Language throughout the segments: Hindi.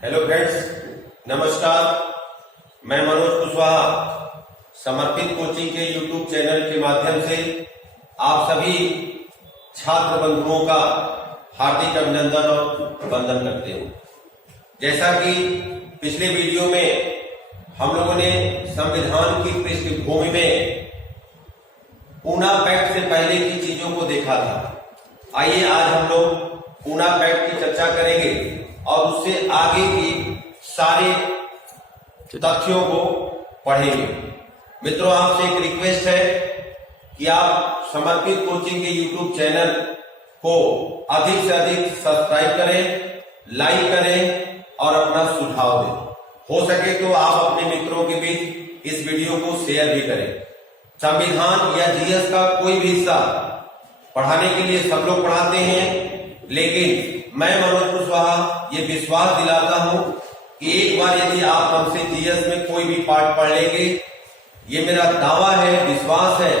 हेलो फ्रेंड्स, नमस्कार। मैं मनोज कुशवाहा समर्पित कोचिंग के यूट्यूब चैनल के माध्यम से आप सभी छात्र बंधुओं का हार्दिक अभिनंदन और वंदन करते हूँ। जैसा कि पिछले वीडियो में हम लोगों ने संविधान की पृष्ठभूमि में पूना पैक्ट से पहले की चीजों को देखा था। आइए आज हम लोग पूना पैक्ट की चर्चा करेंगे और उससे आगे की सारे तथ्यों को पढ़ेंगे। मित्रों, आपसे एक रिक्वेस्ट है कि आप समर्पित कोचिंग के यूट्यूब चैनल को अधिक से अधिक सब्सक्राइब करें, लाइक करें और अपना सुझाव दें। हो सके तो आप अपने मित्रों के बीच इस वीडियो को शेयर भी करें। संविधान या जीएस का कोई भी हिस्सा पढ़ाने के लिए सब लोग पढ़ाते हैं, लेकिन मैं मनोज कुशवाहा ये विश्वास दिलाता हूं कि एक बार यदि आप हमसे जीएस में कोई भी पार्ट पढ़ लेंगे, ये मेरा दावा है, विश्वास है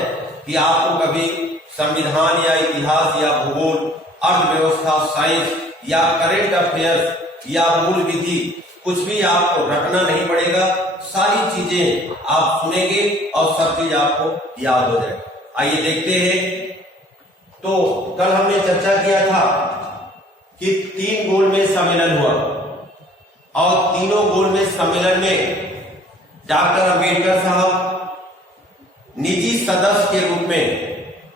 कि आपको कभी संविधान या इतिहास या भूगोल, अर्थव्यवस्था, साइंस या करंट अफेयर्स या मूल विधि कुछ भी आपको रखना नहीं पड़ेगा। सारी चीजें आप सुनेंगे और सब चीज आपको याद हो जाए। आइए देखते हैं। तो कल हमने चर्चा किया था कि 3 गोलमेज सम्मेलन हुआ और तीनों गोलमेज सम्मेलन में डॉक्टर अंबेडकर साहब निजी सदस्य के रूप में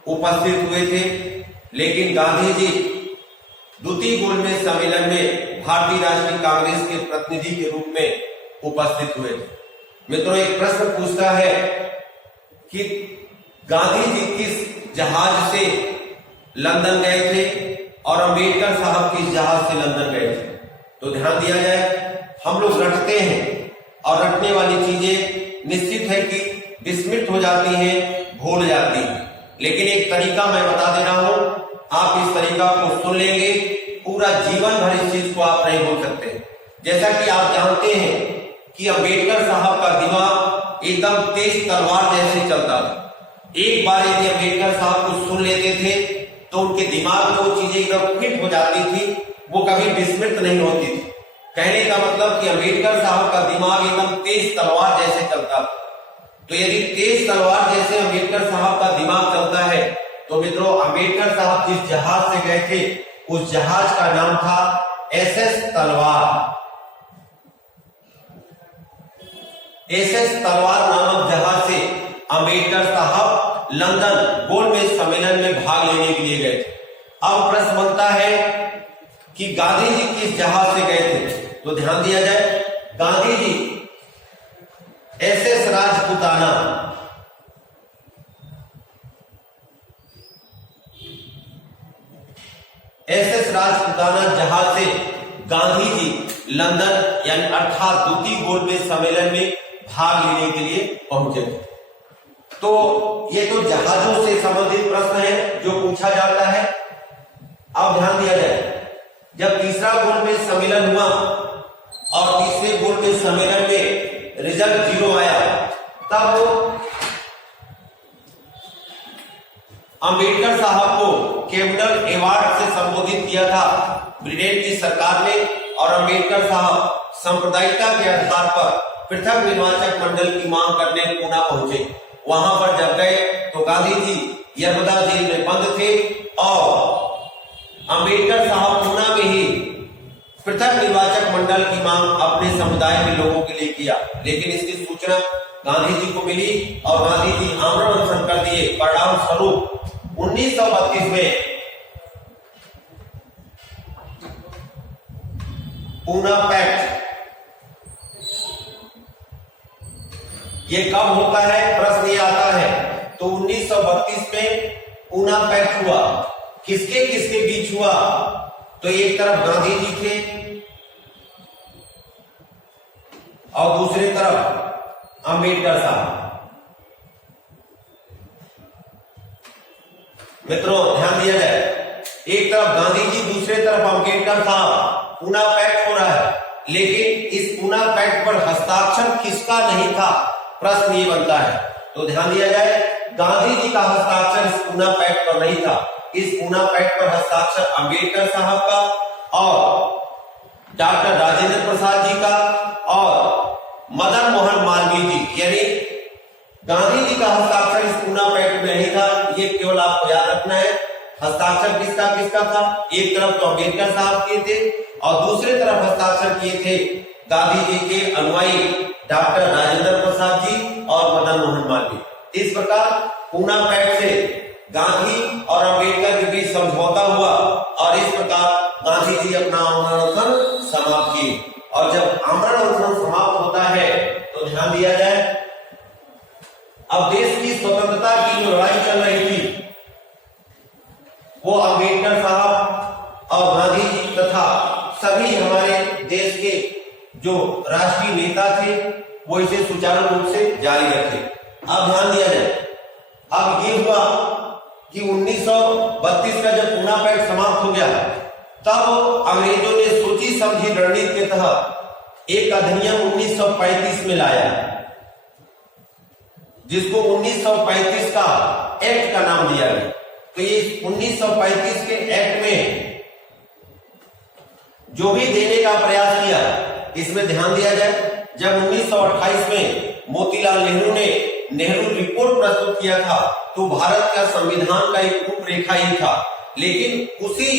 उपस्थित हुए थे, लेकिन गांधी जी द्वितीय गोलमेज सम्मेलन में भारतीय राष्ट्रीय कांग्रेस के प्रतिनिधि के रूप में उपस्थित हुए थे। मित्रों, एक प्रश्न पूछता है कि गांधी जी किस जहाज से लंदन गए थे और अंबेडकर साहब किस जहाज से लंदन गए थे? तो ध्यान दिया जाए, हम लोग रटते हैं और रटने वाली चीजें निश्चित है कि विस्मृत हो जाती हैं, भूल जाती हैं। लेकिन एक तरीका मैं बता दे रहा हूं, आप इस तरीका को सुन लेंगे, पूरा जीवन भर इस चीज को आप नहीं भूल सकते। जैसा कि आप जानते हैं कि अंबेडकर साहब का दिमाग एकदम तेज तलवार जैसे चलता था। एक बार यदि अंबेडकर साहब को सुन लेते थे तो उनके दिमाग में वो चीजें एकदम फिट हो जाती थी, वो कभी विस्मृत नहीं होती थी। कहने का मतलब कि अंबेडकर साहब का दिमाग एकदम तेज तलवार जैसे चलता था। तो यदि तेज तलवार जैसे अंबेडकर साहब का दिमाग चलता है, तो मित्रों, अंबेडकर साहब जिस जहाज से गए थे उस जहाज का नाम था एसएस तलवार। एसएस तलवार नामक जहाज से अंबेडकर साहब लंदन गोलमेज सम्मेलन में भाग लेने के लिए गए थे। अब प्रश्न बनता है कि गांधी जी किस जहाज से गए थे? तो ध्यान दिया जाए, गांधी जी एसएस राजपुताना, एसएस राजपुताना जहाज से गांधी जी लंदन यानी अर्थात द्वितीय गोलमेज सम्मेलन में भाग लेने के लिए पहुंचे थे। तो ये तो जहाजों से संबंधित प्रश्न है जो पूछा जाता है। अब ध्यान दिया जाए, जब तीसरा गोलमेज सम्मेलन हुआ और तीसरे गोलमेज सम्मेलन में रिजल्ट 0 आया, तब अंबेडकर साहब को कैपिटल अवार्ड से संबोधित किया था ब्रिटेन की सरकार ने, और अंबेडकर साहब सांप्रदायिकता के आधार पर पृथक निर्वाचक मंडल की मांग करने पुणे पहुंचे। वहां पर जब गए तो गांधी जी यरबदा जेल में बंद थे और अंबेडकर साहब पुणे में ही पृथक निर्वाचक मंडल की मांग अपने समुदाय के लोगों के लिए किया। लेकिन इसकी सूचना गांधी जी को मिली और गांधी जी आमरण अनशन कर दिए। परिणाम स्वरूप 1932 में पूना पैक्ट, ये कब होता है? प्रश्न ये आता है। तो 1932 में पूना पैक्ट हुआ। किसके किसके बीच हुआ? तो एक तरफ गांधी जी थे और दूसरी तरफ अंबेडकर साहब। मित्रों, ध्यान दिया जाए, एक तरफ गांधी जी, दूसरे तरफ अंबेडकर साहब। पूना पैक्ट हो रहा है, लेकिन इस पूना पैक्ट पर हस्ताक्षर किसका नहीं था? प्रश्न ये बनता है। तो ध्यान दिया जाए, गांधी जी का हस्ताक्षर इस पूना पैक्ट पर नहीं था। इस पूना पैक्ट पर हस्ताक्षर अंबेडकर साहब का और डॉक्टर राजेंद्र प्रसाद जी का और मदन मोहन मालवीय जी, यानी गांधी जी का हस्ताक्षर इस पूना पैक्ट में नहीं था। ये केवल आपको याद रखना है। हस्ताक्षर किसका किसका था? एक तरफ तो अम्बेडकर साहब किए थे और दूसरी तरफ हस्ताक्षर किए थे गांधी जी के अनुयायी डॉक्टर राजेंद्र प्रसाद जी और मदन मोहन मालवीय। इस प्रकार पूना पैक्ट से गांधी और अम्बेडकर के बीच समझौता हुआ और इस प्रकार गांधी जी अपना आमरण अनशन समाप्त किए। और जब आमरण अनशन समाप्त होता है तो ध्यान दिया जाए, अब देश की स्वतंत्रता की जो लड़ाई चल रही थी वो अम्बेडकर साहब और गांधी जी तथा सभी हमारे देश के जो राष्ट्रीय नेता थे वो इसे सुचारू रूप से जारी रखे। अब ध्यान दिया जाए, अब ये हुआ कि 1932 का जब पूना पैक्ट समाप्त हो गया तब अंग्रेजों ने सोची समझी रणनीति के तहत एक अधिनियम 1935 में लाया, जिसको 1935 का एक्ट का नाम दिया गया। तो ये 1935 के एक्ट में जो भी देने का प्रयास किया, इसमें ध्यान दिया जाए, जब 1928 में मोतीलाल नेहरू ने नेहरू रिपोर्ट प्रस्तुत किया था तो भारत का संविधान का एक रूपरेखा ही था, लेकिन उसी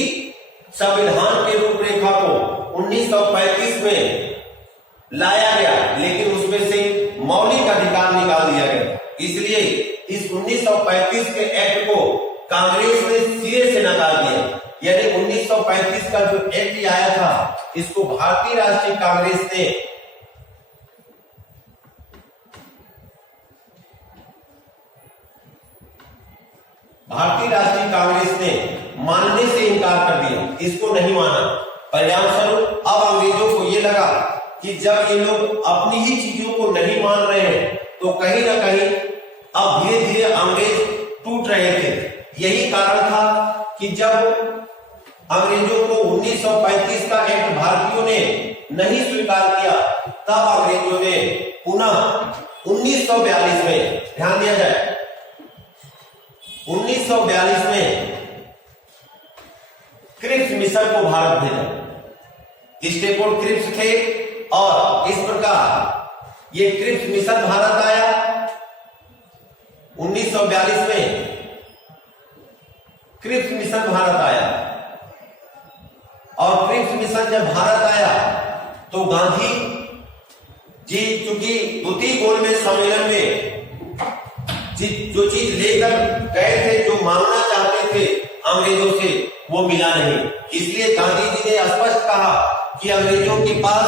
संविधान के रूपरेखा को 1935 में लाया गया, लेकिन उसमें से मौलिक अधिकार निकाल दिया गया। इसलिए इस 1935 के एक्ट को कांग्रेस ने सिरे से नकार दिया। यानी 1935 का जो एक्ट आया था इसको भारतीय राष्ट्रीय कांग्रेस ने मानने से इनकार कर दिया, इसको नहीं माना। परिणाम स्वरूप अब अंग्रेजों को यह लगा कि जब ये लोग अपनी ही चीजों को नहीं मान रहे हैं तो कहीं ना कहीं अब धीरे धीरे अंग्रेज टूट रहे थे। यही कारण था कि जब अंग्रेजों को 1935 का एक्ट भारतीयों ने नहीं स्वीकार किया तब अंग्रेजों ने पुनः 1942 में, ध्यान दिया जाए, 1942 में क्रिप्स मिशन को भारत भेजा। स्टेपोर्ट क्रिप्स थे और इस प्रकार ये क्रिप्स मिशन भारत आया 1942 में। क्रिप्स मिशन भारत आया और क्रिप्स मिशन जब भारत आया तो गांधी जी चूंकि द्वितीय गोलमेज सम्मेलन में जो चीज लेकर गए थे, जो मांगना चाहते थे अंग्रेजों से, वो मिला नहीं। इसलिए गांधी जी ने स्पष्ट कहा कि अंग्रेजों के पास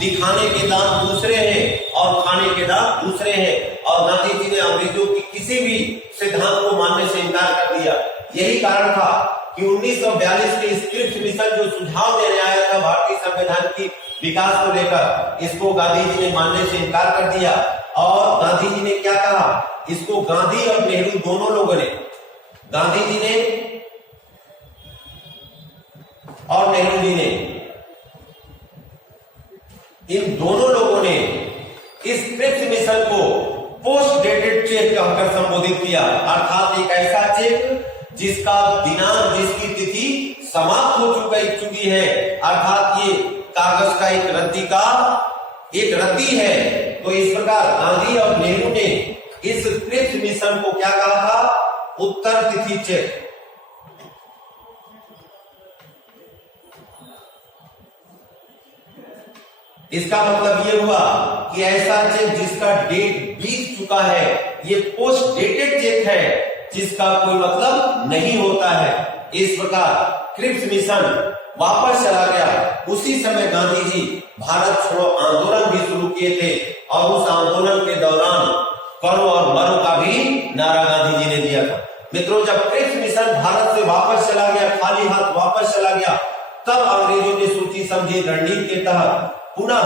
दिखाने के दांत दूसरे हैं और खाने के दांत दूसरे हैं, और गांधी जी ने अंग्रेजों की किसी भी सिद्धांत को मानने से इनकार कर दिया। यही कारण था कि 1942 के इस क्रिप्स मिशन जो सुझाव देने आया था भारतीय संविधान की विकास को लेकर, इसको गांधी जी ने मानने से इनकार कर दिया। और गांधी जी ने क्या कहा, इसको गांधी और नेहरू दोनों लोगों ने, गांधी जी ने और नेहरू जी ने, इन दोनों लोगों ने इस क्रिप्स मिशन को पोस्ट डेटेड चेक कहकर संबोधित किया, अर्थात एक ऐसा चेक जिसका दिनांक, जिसकी तिथि समाप्त हो चुकी है, अर्थात ये कागज का एक रद्दी है। तो इस प्रकार गांधी और नेहरू ने इस क्रिप्स मिशन को क्या कहा था, उत्तर तिथि चेक। इसका मतलब ये हुआ कि ऐसा चेक जिसका डेट बीत चुका है, ये पोस्ट डेटेड चेक है जिसका कोई मतलब नहीं होता है। इस प्रकार क्रिप्स मिशन वापस चला गया। उसी समय गांधी जी भारत छोड़ो आंदोलन भी शुरू किए थे और उस आंदोलन के दौरान करो और मरो का भी नारा गांधी जी ने दिया था। मित्रों, जब क्रिप्स मिशन भारत से वापस चला गया, खाली हाथ वापस चला गया, तब अंग्रेजों ने सोची समझी रणनीति के तहत पुनः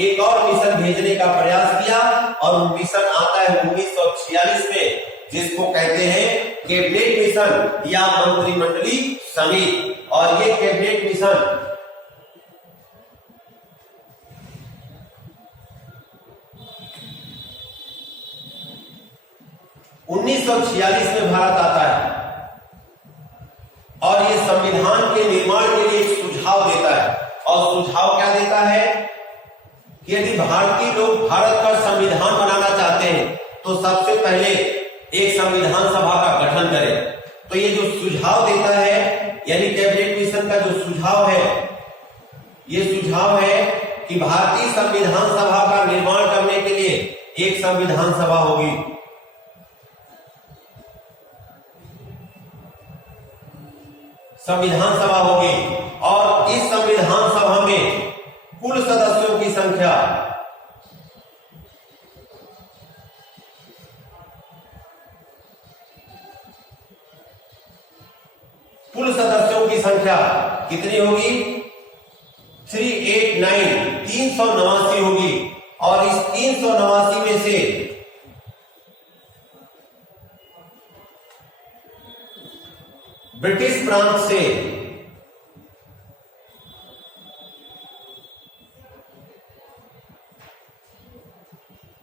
एक और मिशन भेजने का प्रयास किया और मिशन आता है 1946 में, जिसको कहते हैं कैबिनेट मिशन या मंत्रिमंडलीय समिति। और ये कैबिनेट मिशन में भारत आता है और ये संविधान के निर्माण के लिए एक सुझाव देता है। और सुझाव क्या देता है कि यदि भारतीय लोग भारत का संविधान बनाना चाहते हैं तो सबसे पहले एक संविधान सभा का गठन करें। तो ये जो सुझाव देता है यानी कैबिनेट मिशन का जो सुझाव है, ये सुझाव है कि भारतीय संविधान सभा का निर्माण करने के लिए एक संविधान सभा होगी। संविधान सभा होगी और इस संविधान सभा में कुल सदस्यों की संख्या कितनी होगी? 389 होगी। और इस 389 में से ब्रिटिश प्रांत से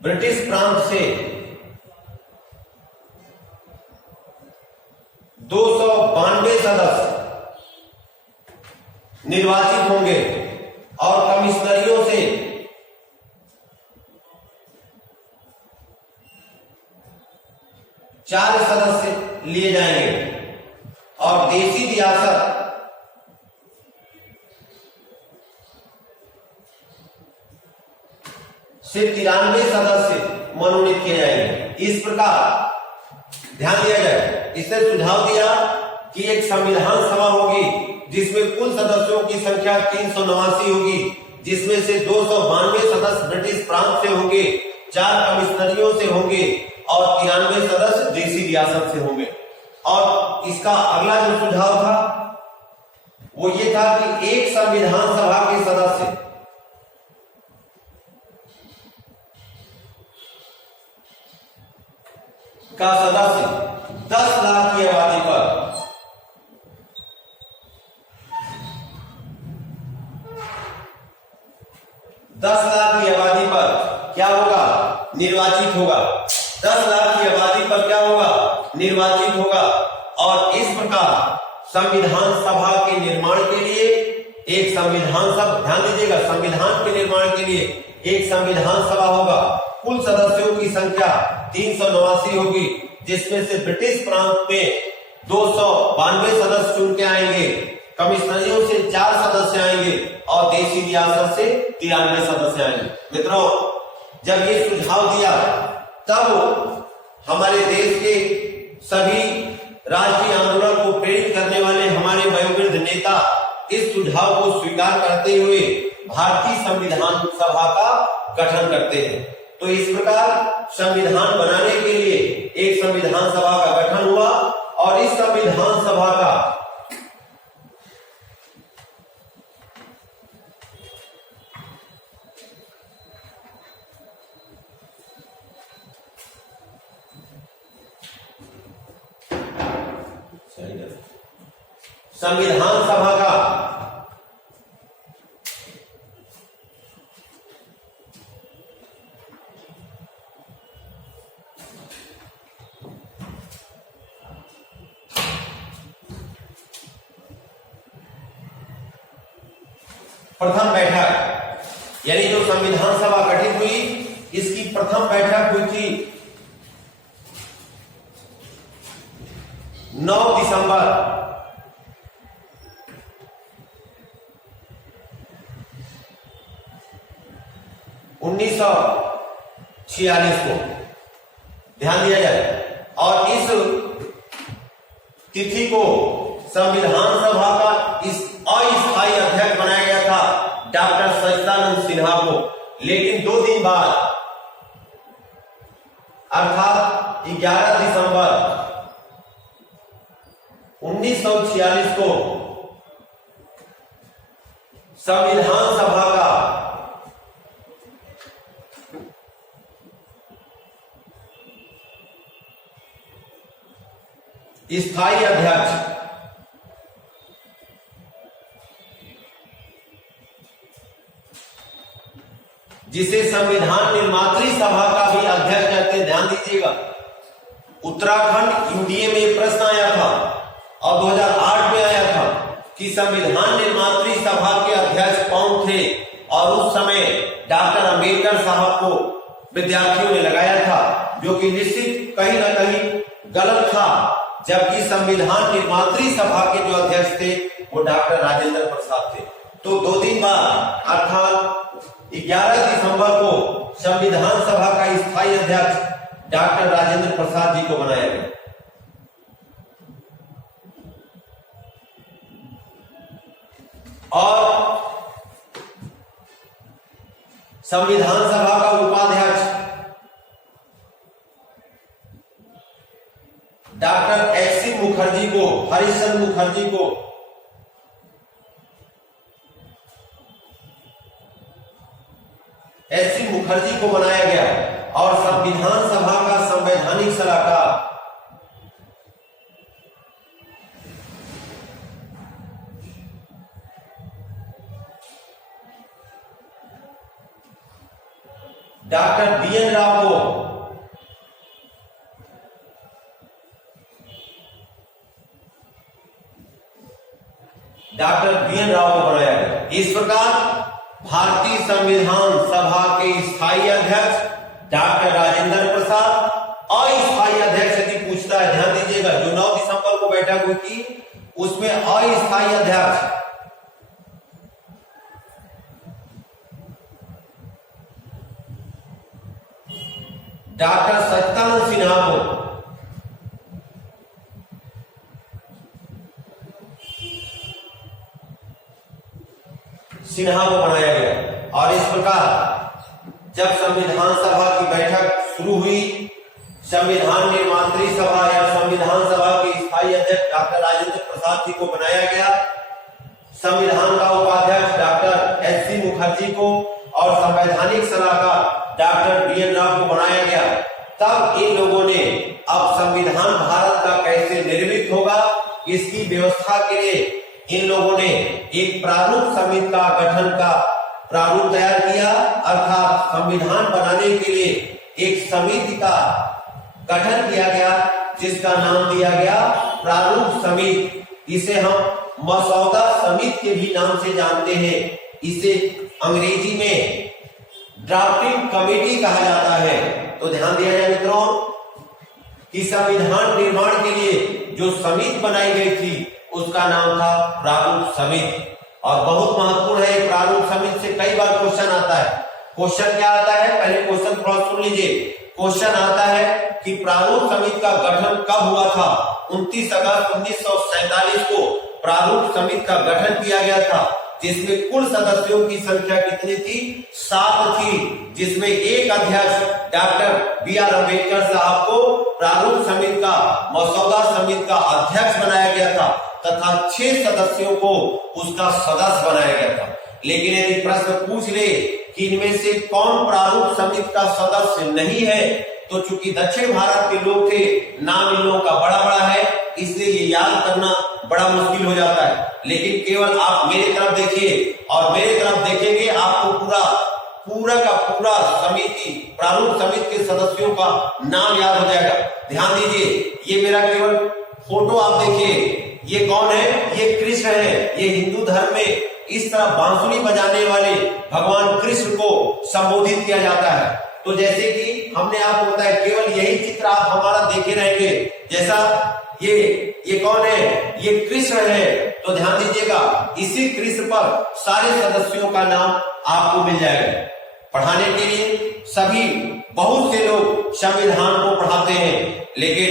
ब्रिटिश प्रांत से 292 सदस्य निर्वाचित होंगे और कमिश्नरियों से 4 सदस्य लिए जाएंगे और देशी रियासत से 93 सदस्य मनोनीत किए जाएंगे। इस प्रकार ध्यान दिया जाए, इसने सुझाव दिया कि एक संविधान सभा होगी जिसमें कुल सदस्यों की संख्या 389 होगी, जिसमें से 292 सदस्य ब्रिटिश प्रांत से होंगे, 4 कमिश्नरियों से होंगे और 93 सदस्य देशी रियासत से होंगे। और इसका अगला जो सुझाव था वो ये था कि एक संविधान सभा के सदस्य का सदस्य 10 लाख की आबादी पर क्या होगा? निर्वाचित होगा। 10 लाख की आबादी पर क्या होगा? निर्वाचित होगा। और इस प्रकार संविधान सभा के निर्माण के लिए एक संविधान सभा, ध्यान दीजिएगा, संविधान के निर्माण के लिए एक संविधान सभा होगा। कुल सदस्यों की संख्या 389 होगी, जिसमें से ब्रिटिश प्रांत में 292 सदस्य चुन के आएंगे, कमिश्नरियों से 4 सदस्य आएंगे और देशी रियासत से 93 सदस्य आएंगे। मित्रों, जब ये सुझाव दिया तब हमारे देश के सभी राष्ट्रीय आंदोलन को प्रेरित करने वाले हमारे वयोवृद्ध नेता इस सुझाव को स्वीकार करते हुए भारतीय संविधान सभा का गठन करते हैं। तो इस प्रकार संविधान बनाने के लिए एक संविधान सभा का गठन हुआ और इस संविधान सभा का प्रथम बैठक, यानी जो संविधान सभा गठित हुई इसकी प्रथम बैठक हुई थी 9 दिसंबर 1946 को। ध्यान दिया जाए, और इस तिथि को संविधान सभा का इस अस्थायी अध्यक्ष बनाया गया था डॉक्टर सच्चिदानंद सिन्हा को। लेकिन 2 दिन बाद अर्थात 11 दिसंबर 1946 को संविधान सभा का स्थायी अध्यक्ष जिसे संविधान निर्मात्री सभा का भी अध्यक्ष कहते हैं, ध्यान दीजिएगा। उत्तराखंड यूडीए में प्रश्न आया था और 2008 में आया था कि संविधान निर्मात्री सभा के अध्यक्ष कौन थे, और उस समय डॉक्टर अंबेडकर साहब को विद्यार्थियों ने लगाया था, जो कि निश्चित कहीं ना कहीं गलत था, जबकि संविधान निर्मात्री सभा के जो अध्यक्ष थे वो डॉक्टर राजेंद्र प्रसाद थे। तो 2 दिन बाद अर्थात 11 दिसंबर को संविधान सभा का स्थायी अध्यक्ष डॉक्टर राजेंद्र प्रसाद जी को बनाया गया। और संविधान सभा का उपाध्यक्ष डॉक्टर एच.सी. मुखर्जी को, हरिश्चंद्र मुखर्जी को एच.सी. मुखर्जी को बनाया गया। और संविधान सभा का संवैधानिक सलाहकार डॉक्टर बी.एन. राव को बनाया गया। इस प्रकार भारतीय संविधान सभा के स्थायी अध्यक्ष डॉक्टर राजेंद्र प्रसाद, अस्थायी अध्यक्ष यदि पूछता है, ध्यान दीजिएगा, जो 9 दिसंबर को बैठक हुई थी उसमें अस्थायी अध्यक्ष डॉक्टर सत्यानंद सिन्हा को बनाया गया। और इस प्रकार जब संविधान सभा की बैठक शुरू हुई, संविधान निर्मात्री सभा या संविधान सभा के स्थायी अध्यक्ष डॉक्टर राजेंद्र प्रसाद जी को बनाया गया, संविधान का उपाध्यक्ष डॉक्टर एच.सी. मुखर्जी को और संवैधानिक सलाहकार डॉक्टर बी.एन. राव को बनाया गया। तब इन लोगों ने अब संविधान भारत का कैसे निर्मित होगा, इसकी व्यवस्था के लिए इन लोगों ने एक प्रारूप समिति का गठन का प्रारूप तैयार किया, अर्थात संविधान बनाने के लिए एक समिति का गठन किया गया, जिसका नाम दिया गया प्रारूप समिति। इसे हम मसौदा समिति के भी नाम से जानते हैं। इसे अंग्रेजी में ड्राफ्टिंग कमेटी कहा जाता है। तो ध्यान दिया जाए मित्रों कि संविधान निर्माण के लिए जो समिति बनाई गई थी उसका नाम था प्रारूप समिति। और बहुत महत्वपूर्ण है, प्रारूप समिति से कई बार क्वेश्चन आता है। क्वेश्चन क्या आता है, पहले क्वेश्चन थोड़ा सुन लीजिए। क्वेश्चन आता है कि प्रारूप समिति का गठन कब हुआ था। 29 अगस्त 1947 को प्रारूप समिति का गठन किया गया था, जिसमें कुल सदस्यों की संख्या कितनी थी, 7 थी, जिसमें एक अध्यक्ष डॉक्टर बी.आर. अम्बेडकर साहब को प्रारूप समिति का, मसौदा समिति का अध्यक्ष बनाया गया था तथा 6 सदस्यों को उसका सदस्य बनाया गया था। लेकिन यदि प्रश्न पूछ ले कि इनमें से कौन प्रारूप समिति का सदस्य नहीं है, तो चूंकि दक्षिण भारत के लोग थे, नाम इन लोगों का बड़ा बड़ा है, इसलिए ये याद करना बड़ा मुश्किल हो जाता है। लेकिन केवल आप मेरे तरफ देखिए और मेरे तरफ देखेंगे, आपको पूरा का पूरा समिति, प्रारूप समिति के सदस्यों का नाम याद हो जाएगा। ध्यान दीजिए, ये मेरा केवल फोटो आप देखिए, ये कौन है, ये कृष्ण है। ये हिंदू धर्म में इस तरह बांसुरी बजाने वाले भगवान कृष्ण को संबोधित किया जाता है। तो जैसे कि हमने आपको बताया, केवल यही चित्र आप हमारा देखे रहेंगे। जैसा ये कौन है, ये कृष्ण है। तो ध्यान दीजिएगा, इसी कृष्ण पर सारे सदस्यों का नाम आपको मिल जाएगा। पढ़ाने के लिए सभी बहुत से लोग संविधान को पढ़ाते हैं, लेकिन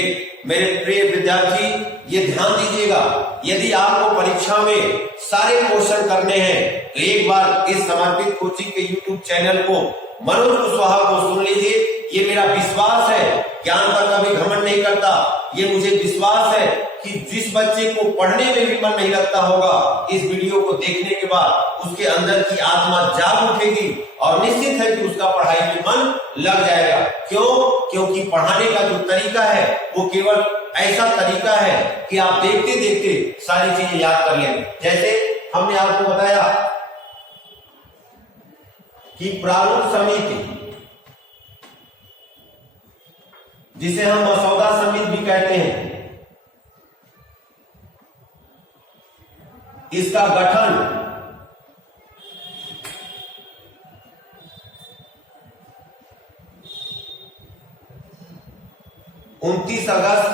मेरे प्रिय विद्यार्थी ये ध्यान दीजिएगा, यदि आपको परीक्षा में सारे क्वेश्चन करने हैं तो एक बार इस समर्पित कोचिंग के YouTube चैनल को मनोज कुशवाहा को सुन लीजिए। ये मेरा विश्वास है, ज्ञान पर कभी घमंड नहीं करता। ये मुझे विश्वास है कि जिस बच्चे को पढ़ने में भी मन नहीं लगता होगा, इस वीडियो को देखने के बाद उसके अंदर की आत्मा जाग उठेगी और निश्चित है कि उसका पढ़ाई में मन लग जाएगा। क्यों? क्योंकि पढ़ाने का जो तरीका है वो केवल ऐसा तरीका है कि आप देखते देखते सारी चीजें याद कर लेंगे। जैसे हमने आपको बताया कि प्रारूप समिति, जिसे हम मसौदा समिति भी कहते हैं, इसका गठन 29 अगस्त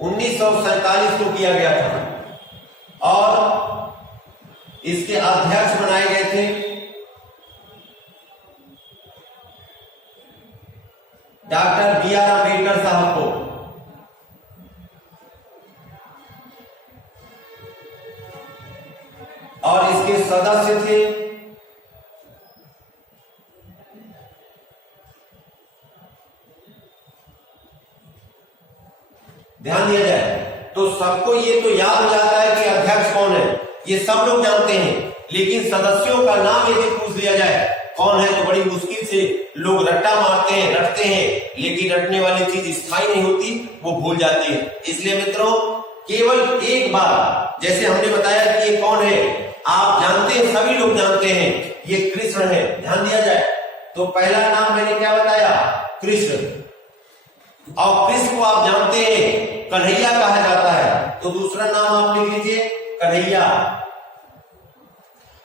1947 को किया गया था और इसके अध्यक्ष बनाए गए थे डॉक्टर बी.आर. अम्बेडकर साहब को। और इसके सदस्य थे ध्यान दिया जाए तो सबको ये तो याद हो जाता है कि अध्यक्ष कौन है, ये सब लोग जानते हैं, लेकिन सदस्यों का नाम यदि पूछ लिया जाए कौन है तो बड़ी मुश्किल से लोग रट्टा मारते हैं, रटते हैं, लेकिन रटने वाली चीज स्थायी नहीं होती, वो भूल जाती है। इसलिए मित्रों केवल एक बार, जैसे हमने बताया कि ये कौन है, आप जानते हैं, सभी लोग जानते हैं, ये कृष्ण है। ध्यान दिया जाए तो पहला नाम मैंने क्या बताया, कृष्ण। और कृष्ण को आप जानते हैं कन्हैया कहा जाता है, तो दूसरा नाम आप लिख लीजिए कन्हैया।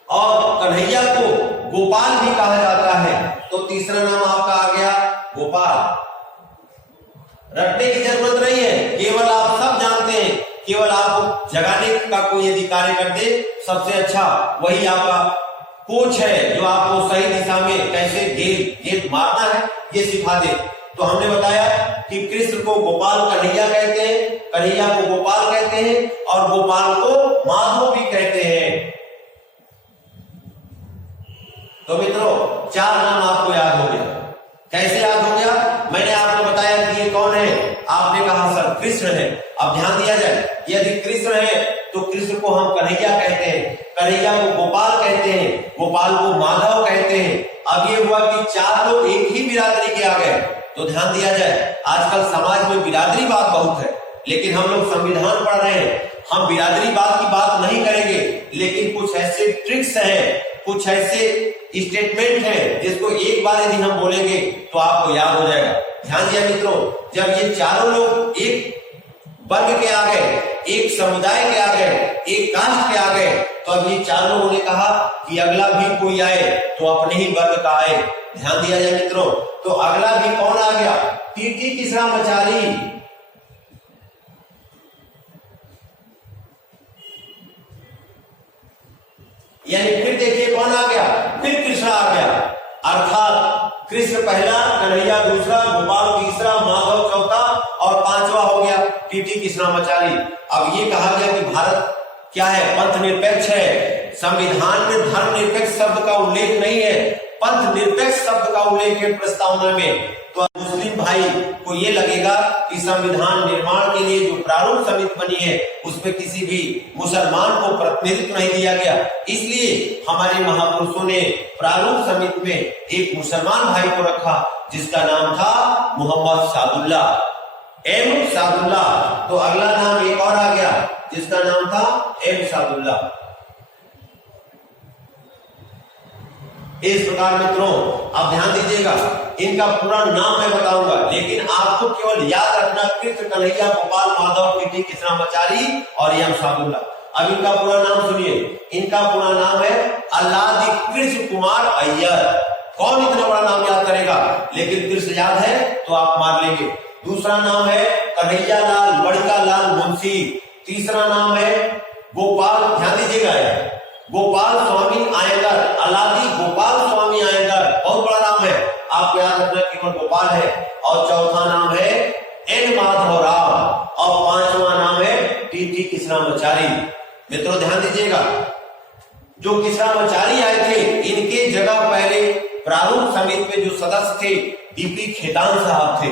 और कन्हैया को गोपाल भी कहा जाता है, तो तीसरा नाम आपका आ गया गोपाल। रटने की जरूरत नहीं है, केवल आप सब जानते हैं, केवल आपको जगाने का कोई यदि कार्य कर दे सबसे अच्छा वही आपका कोच है, जो आपको सही दिशा में कैसे गेंद मारना है ये सिखा दे। तो हमने बताया कि कृष्ण को गोपाल कन्हैया कहते हैं, कन्हैया को गोपाल कहते हैं और गोपाल को माधव भी कहते हैं। तो मित्रों चार नाम आपको याद हो गया। कैसे याद हो गया, मैंने आपको बताया कि ये कौन है, आपने कहा सर कृष्ण है। अब ध्यान दिया जाए, यदि कृष्ण है तो कृष्ण को हम कन्हैया कहते हैं, कन्हैया को गोपाल कहते हैं, गोपाल को माधव कहते हैं। अब ये हुआ कि चार लोग एक ही बिरादरी के आ गए। तो ध्यान दिया जाए, आजकल समाज में बिरादरी बात बहुत है, लेकिन हम लोग संविधान पढ़ रहे हैं, हम बिरादरी बात की बात नहीं करेंगे, लेकिन कुछ ऐसे ट्रिक्स हैं, कुछ ऐसे स्टेटमेंट हैं जिसको एक बार यदि हम बोलेंगे तो आपको याद हो जाएगा। ध्यान दिया मित्रों, जब ये चारों लोग एक वर्ग के आ गए, एक समुदाय के आ गए, एक कास्ट के आ गए, तो अब ये चार लोगों ने कहा कि अगला भी कोई आए तो अपने ही वर्ग का आए। ध्यान दिया जाए मित्रों, तो अगला भी कौन आ गया, टीटी कृष्णामाचारी। यानी फिर देखिए कौन आ गया, फिर कृष्ण आ गया, अर्थात कृष्ण पहला, कन्हैया दूसरा, गोपाल तीसरा, माधव चौथा और पांचवा हो गया टीटी कृष्णामाचारी। अब ये कहा गया कि भारत क्या है, पंथ निरपेक्ष है। संविधान में धर्म निरपेक्ष शब्द का उल्लेख नहीं है, पंथ निरपेक्ष शब्द का उल्लेख है प्रस्तावना में। तो मुस्लिम भाई को ये लगेगा कि संविधान निर्माण के लिए जो प्रारूप समिति बनी है उसमें किसी भी मुसलमान को प्रतिनिधित्व नहीं दिया गया, इसलिए हमारे महापुरुषों ने प्रारूप समिति में एक मुसलमान भाई को रखा जिसका नाम था मोहम्मद सादुल्ला, एम सादुल्ला। तो अगला नाम एक और आ गया जिसका नाम था एम सादुल्ला। इस प्रकार मित्रों अब ध्यान दीजिएगा, इनका पूरा नाम मैं बताऊंगा, लेकिन आपको केवल याद रखना कृष्ण, कन्हैया, गोपाल, माधव, टीटी कृष्णामाचारी और एम सादुल्ला। अब इनका पूरा नाम सुनिए, इनका पूरा नाम है अल्लादी कृष्ण कुमार अय्यर। कौन इतना बड़ा नाम याद करेगा, लेकिन कृष्ण याद है तो आप मार लेंगे। दूसरा नाम है कन्हैया लाल बड़का लाल मुंशी। तीसरा नाम है गोपाल, ध्यान दीजिएगा, गोपाल स्वामी आयंगर, अलादी गोपाल स्वामी आयंगर, बहुत बड़ा नाम है, आपको याद रखना केवल गोपाल है। और चौथा नाम है एन माधवराव और पांचवा नाम है टीटी कृष्णामाचारी। मित्रों ध्यान दीजिएगा, जो कृष्णामाचारी आए थे इनके जगह पहले प्रारूप समिति में जो सदस्य थे डीपी खेतान साहब थे,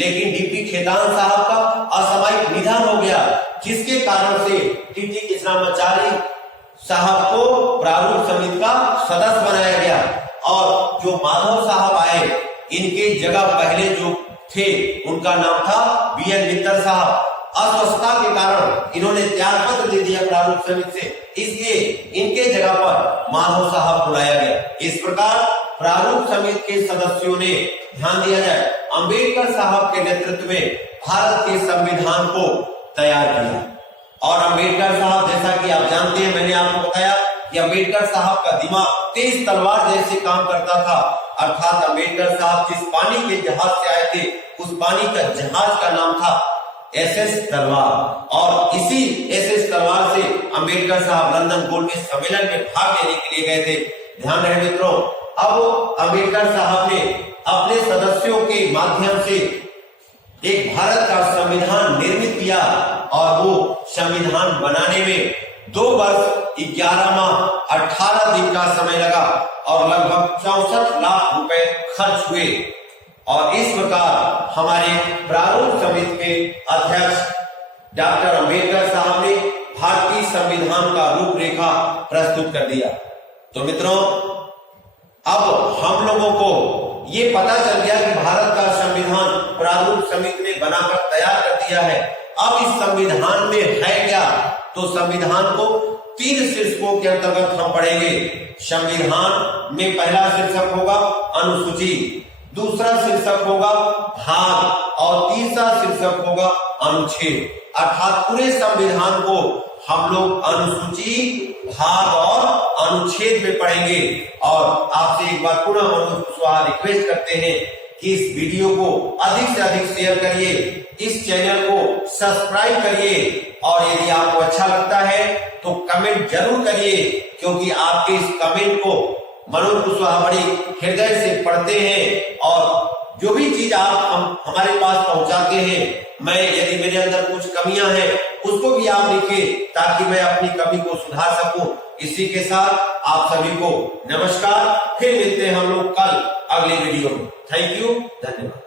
लेकिन डीपी खेतान साहब का असामयिक निधन हो गया, जिसके कारण से टीटी कृष्णामाचारी साहब को प्रारूप समिति का सदस्य बनाया गया। और जो माधव साहब आए इनके जगह पहले जो थे उनका नाम था बी.एन. मित्तल साहब। अस्वस्थता के कारण इन्होंने त्याग पत्र दे दिया प्रारूप समिति से, इसलिए इनके जगह पर माधव साहब बुलाया गया। इस प्रकार प्रारूप समिति के सदस्यों ने, ध्यान दिया जाए, अंबेडकर साहब के नेतृत्व में भारत के संविधान को तैयार किया। और अम्बेडकर साहब, जैसा कि आप जानते हैं, मैंने आपको बताया कि अम्बेडकर साहब का दिमाग तेज तलवार जैसे काम करता था। अर्थात अम्बेडकर साहब जिस पानी के जहाज से आए थे, उस पानी का जहाज का नाम था SS तलवार। और इसी SS तलवार से अम्बेडकर साहब लंदन गोलमेज सम्मेलन में भाग लेने के लिए गए थे। ध्यान रहे मित्रों, अब अम्बेडकर साहब ने अपने सदस्यों के माध्यम से एक भारत का संविधान निर्मित किया और वो संविधान बनाने में 2 वर्ष 11 माह 18 दिन का समय लगा और लगभग 64 लाख रुपए खर्च हुए। और इस प्रकार हमारे प्रारूप समिति के अध्यक्ष डॉक्टर अम्बेडकर साहब ने भारतीय संविधान का रूपरेखा प्रस्तुत कर दिया। तो मित्रों, अब हम लोगों को ये पता चल गया कि भारत का संविधान प्रारूप समिति ने बनाकर तैयार कर दिया है। अब इस संविधान में है क्या, तो संविधान को 3 शीर्षकों के अंतर्गत हम पढ़ेंगे। संविधान में पहला शीर्षक होगा अनुसूची, दूसरा शीर्षक होगा भाग और तीसरा शीर्षक होगा अनुच्छेद। अर्थात पूरे संविधान को हम लोग अनुसूची, भाग और अनुच्छेद में पढ़ेंगे। और आपसे एक बार पुनः मनोज कुशवाहा रिक्वेस्ट करते हैं कि इस वीडियो को अधिक से अधिक शेयर करिए, इस चैनल को सब्सक्राइब करिए और यदि आपको अच्छा लगता है तो कमेंट जरूर करिए, क्योंकि आपके इस कमेंट को मनोज कुशवाहा बड़ी हृदय से पढ़ते हैं और जो भी चीज आप हमारे पास पहुंचाते हैं, मैं यदि मेरे अंदर कुछ कमियां हैं उसको भी आप लिखें ताकि मैं अपनी कमी को सुधार सकूं। इसी के साथ आप सभी को नमस्कार। फिर मिलते हैं हम लोग कल अगली वीडियो में। थैंक यू, धन्यवाद।